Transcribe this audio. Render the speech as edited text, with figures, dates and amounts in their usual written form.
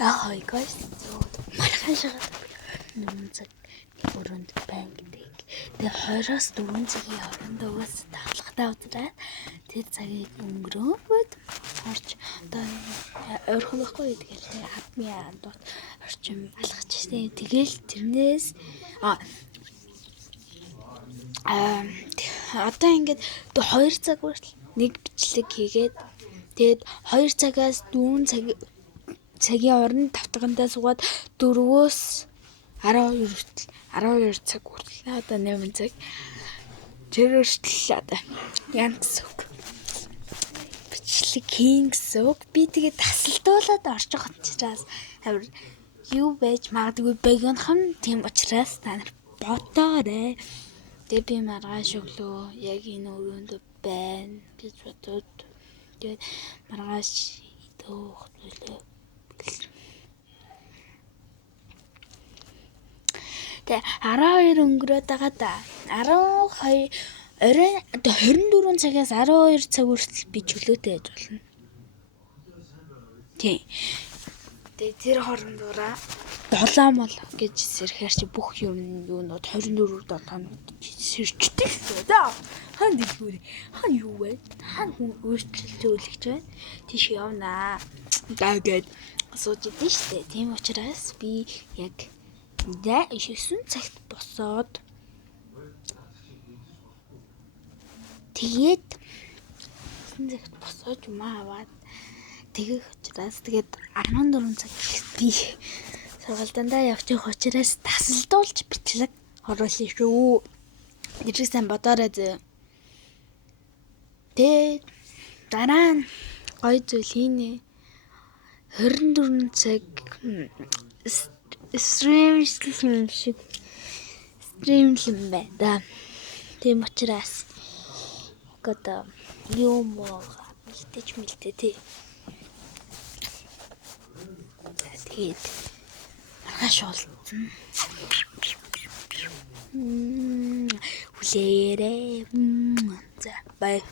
За хоёргоос мархан шагаад нүмцэг өрөөнд байна гэдэг. Тэгээ 2-оос 4 цагийн хооронд угаас тавлахтай удраад тэр цагийг өнгөрөөгөөд орч одоо ойрхон байхгүй тэгэл хадмын андууд орчим алхаж штэ. Тэгэл тэрнээс одоо ингээд 2 цаг хүртэл нэг бичлэг хийгээд тэгээд 2 цагаас 4 цагийн хооронд тавтагандаа суугаад 4-өөс 12 цаг хүртэл одоо 8 цаг тэр хүртэл одоо яа гэсэн үг бичлэг хийн гэсэн үг. Би тэгээд тасалдуулаад орчих учраас амар юу байж магадгүй богинохон тийм учраас та нар бодоорой. Тэгээ би маргааш өглөө яг энэ өрөөнд байна гэж бодоод тэгээд маргааш идэх болоо. Тэгээ 12 өнгөрөөд байгаа да. 12 орой одоо 24 цагаас 12 цаг хүртэл би чөлөөтэй байж болно. Тийм. Тэгээ тэр хоорондоо 7 мол гэж сэрхээр чи бүх юунууд 24 7-нууд сэрчдэг шүү. Ханд илгүүр. Хан юу вэ? Хан өөрчлөлт үлгэж байна. Тийш явнаа. Дагээд сууж идэв штэ. Тийм учраас би яг 9 цагт босоод тэгээд 9 цагт босоод юм аваад тэгэх учраас тэгээд 14 цаг би сургалтандаа явчих учраас тасалдуулж бичлэг оруулъя шүү. Тэрийг сайн бодоорой зөө. Тэгээд дараа нь гоё зүйл хийнэ. 24 цаг стримлэн байна. Тийм учраас одоо юм мэлтэж тий. Тэгээд маргааш уулзсан. Хүлээрээ. За бай.